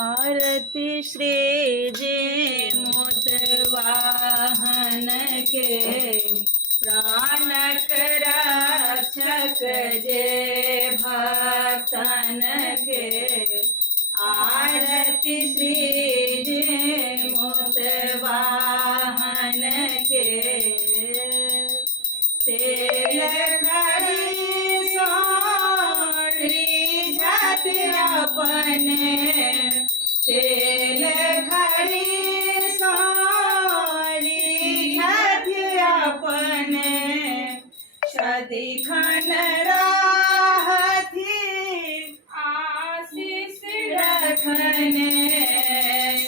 आरती श्री जे मोतवाहन के प्राण रक्षक जे भक्तन के। आरती श्री जे मोतवाहन के तेल घड़ी सोरी जाति अपने तेल घड़ी सोरी जाति अपने सदिखन राहती आशीष रखने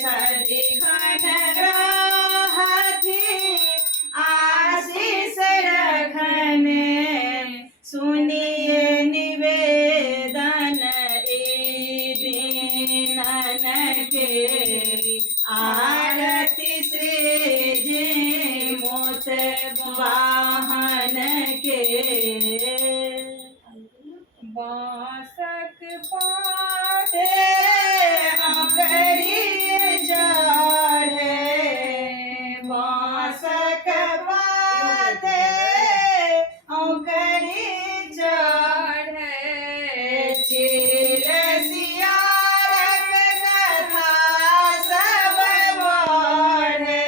सदिखन राहती आशीष रखने। सुनिए निवेदन ई दीनन के। आरती श्री जे मोतवाहन के। बांसक पाते आंगरी चढ़े बांसक पाते आंगरी चढ़े चील सियारक कथा सब बढ़े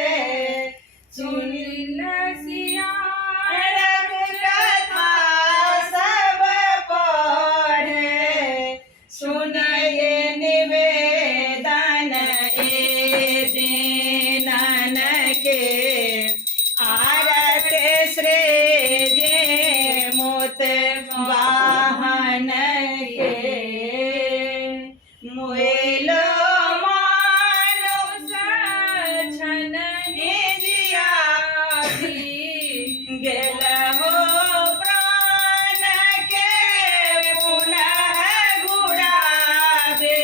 चील सियारक कथा सब बढ़े। सुनिए निवेदन ए दीनन के। आरती श्री जे मोतवाहन के। मोइलो मानुष छन जियाती गेल हो प्राण के पुनः घुरावे।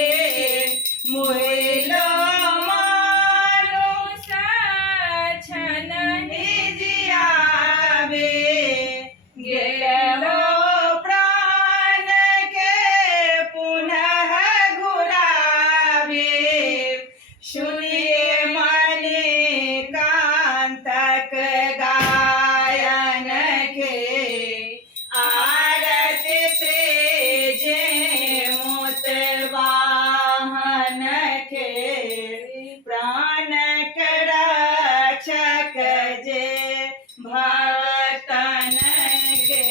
मोइलो मानुष छन जियावे गेल हो प्राण के पुनः घुरावे। सुनिए मणिकांतक गायन के। आरती श्री जे मोतवाहन के प्राण रक्षक जे भक्तन के।